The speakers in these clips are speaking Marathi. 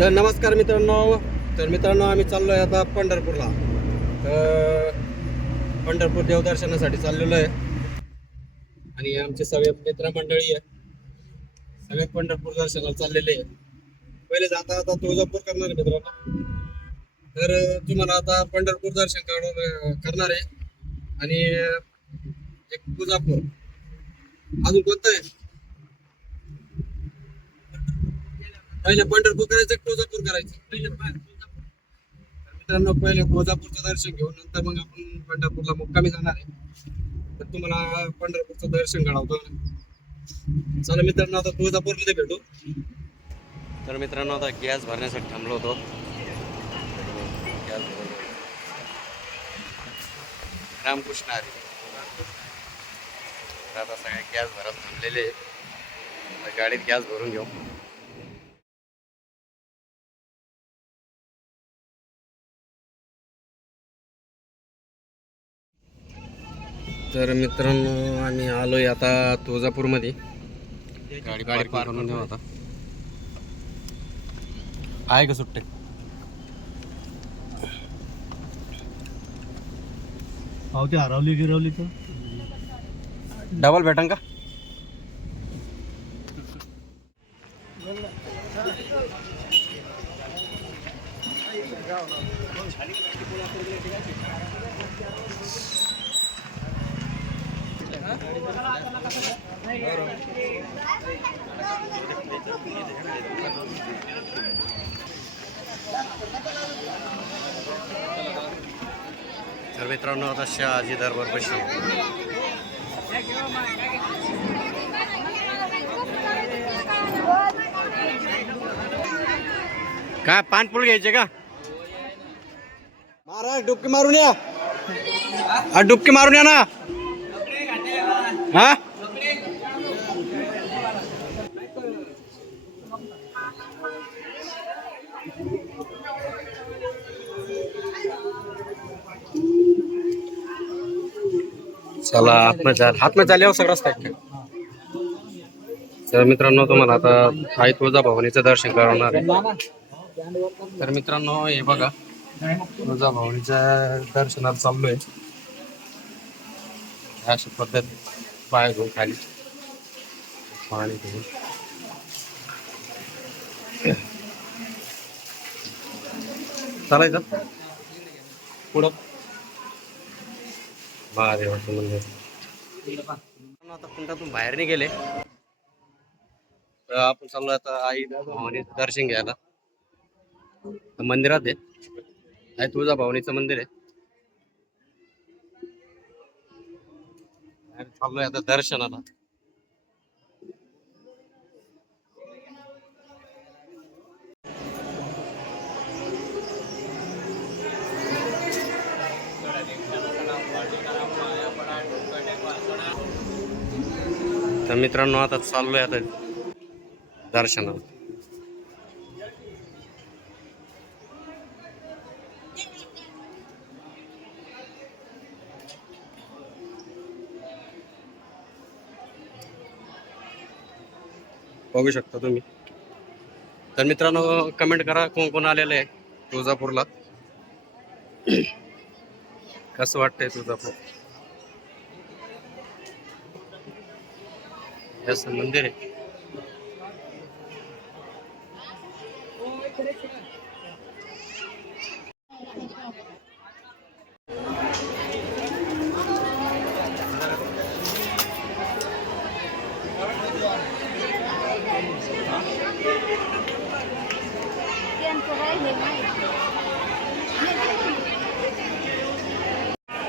तर नमस्कार मित्रांनो आम्ही चाललो आहे आता पंढरपूरला. तर पंढरपूर देवदर्शनासाठी चाललेलो आहे आणि आमचे सगळे मित्रमंडळी आहे, सगळे पंढरपूर दर्शनाला चाललेले आहे. पहिले जाता आता तुळजापूर करणार आहे मित्रांनो. तर तुम्हाला आता पंढरपूर दर्शन करणार आहे आणि एक तुळजापूर, अजून कोणतं आहे? पहिले पंढरपूर करायचं, तुळजापूर करायचं. मित्रांनो पहिले तुळजापूरचं दर्शन घेऊन नंतर मग आपण पंढरपूरला मुक्कामी जाणार आहे. तर तुम्हाला पंढरपूरचं दर्शन घडवतो. चला मित्रांनो आता तुळजापूरमध्ये भेटू. तर मित्रांनो आता गॅस भरण्यासाठी थांबलो होतो. गॅस रामकृष्ण हरी. आता सगळे गॅस भरत थांबलेले आहेत. गाडीत गॅस भरून घेऊ. तर मित्रांनो आम्ही आलोय आता तुळजापूरमध्ये. गाडी पार्क करून देऊ आता. आहे का सुट्टे? पावती हरवली गिरवली तर डबल भेटन का? तर मित्रांनो आता शहाजी दरबार पाशी काय पानपुळ घ्यायचे का? महाराज डुबकी मारून या. डुबकी मारून या ना. हा चला हातनं चालल्यावर सगळं असतं. तर मित्रांनो तुम्हाला आता आई तुळजाभवानीचं दर्शन करवणार आहे. तर मित्रांनो हे बघा तुळजाभवानीच्या दर्शनाला चाललोय. अशी पद्धत पाय घेऊन खाली पाणी घेऊन चालायचं पुढं महादेवाचं मंदिर. आता कुंडातून बाहेर नाही गेले तर आपण चाललो आता आई भवानीचं दर्शन घ्यायला. मंदिरात आहे, आई तुळजाभवानीचं मंदिर आहे. चाललोय आता दर्शनाला. तर मित्रांनो आता चाललोय आता दर्शनाला. बघू शकता तुम्ही. तर मित्रांनो कमेंट करा कोण कोण आलेलं आहे तुळजापूरला. कसं वाटतंय तुळजापूर? असं मंदिर आहे.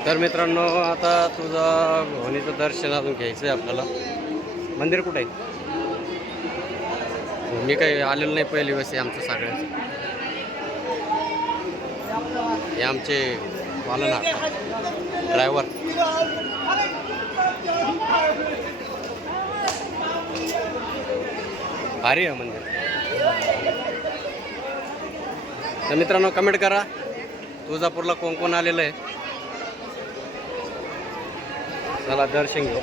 तर मित्रांनो आता तुळजाभवानीचं दर्शन अजून घ्यायचं आहे आपल्याला. मंदिर कुठे आहे? मी काही आलेलो नाही पहिली वेळेस. आमचं सगळ्यांचं हे आमचे पालना ड्रायव्हर. भारी आहे मंदिर. तर मित्रांनो कमेंट करा तुळजापूरला कोण कोण आलेलं आहे. चला दर्शन घेऊ.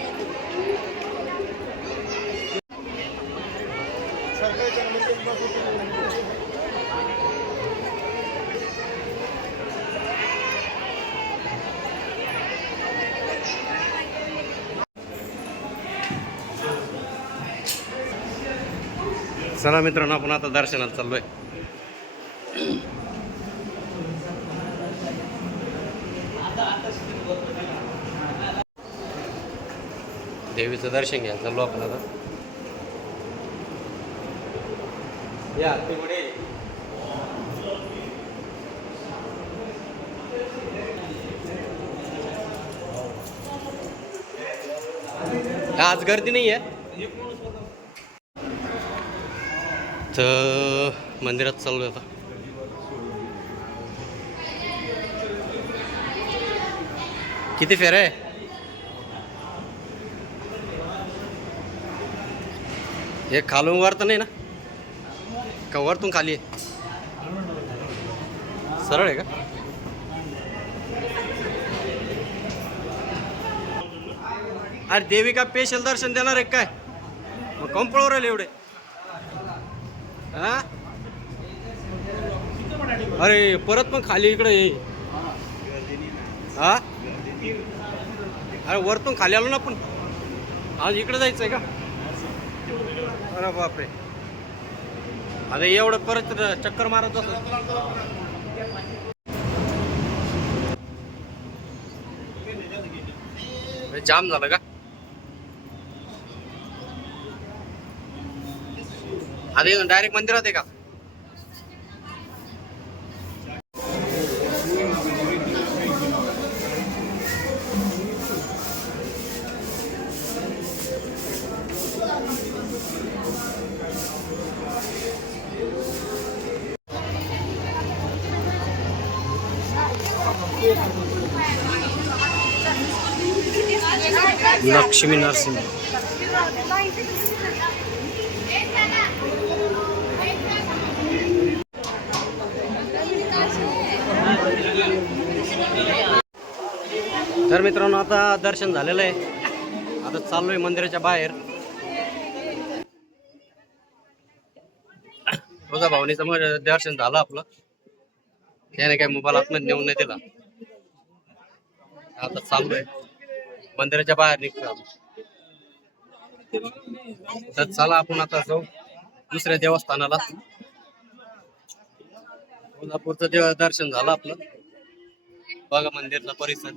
चला मित्रांनो, आपण आता दर्शनाला चाललोय. देवीचं दर्शन घ्यायला चाललो आपण आता. या पुढे आज गर्दी नाही आहे तर मंदिरात चाललोय आता. किती फेऱ्या आहे? हे खालून वर तर नाही ना, का वरतून खाली आहे? सरळ आहे का? अरे देवी का स्पेशल दर्शन देणार आहे काय? मग कोण पळवर राहिले एवढे? हा अरे परत पण खाली इकडे ये. हा अरे वरतून खाली आलो ना पण. आज इकडे जायचं आहे का? अरे बापरे, आता एवढं परत चक्कर मारत असत. जाम झालं का? आता येऊन डायरेक्ट मंदिरात आहे का? लक्ष्मी नरसिंह. तर मित्रांनो, आता दर्शन झालेलं आहे. आता चाललोय मंदिराच्या बाहेर. तुझा भावनेचं मग दर्शन झालं आपलं. त्याने काय मोबाईल आतमध्ये नेऊन नाही दिला. आता चाललोय मंदिराच्या बाहेर निघतो. तर चला आपण आता जाऊ दुसऱ्या देवस्थानाला. कोल्हापूरचं दर्शन झालं आपलं. बघा मंदिरचा परिसर.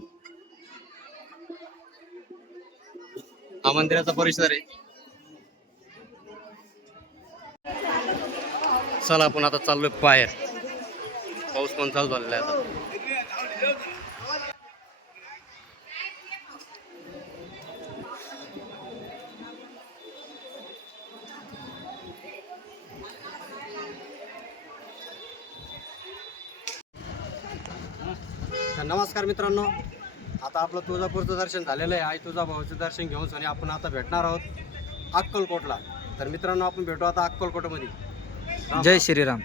हा मंदिराचा परिसर आहे. चला आपण आता चाललोय बाहेर. पाऊस पण चालू झालेला आहे आता. नमस्कार मित्रांनो, आता आपलं तुळजापूरचं दर्शन झालेलं आहे. आई तुळजाभवानीचं दर्शन घेऊन आणि आपण आता भेटणार आहोत अक्कलकोटला. तर मित्रांनो, आपण भेटू आता अक्कलकोटमध्ये. जय श्रीराम.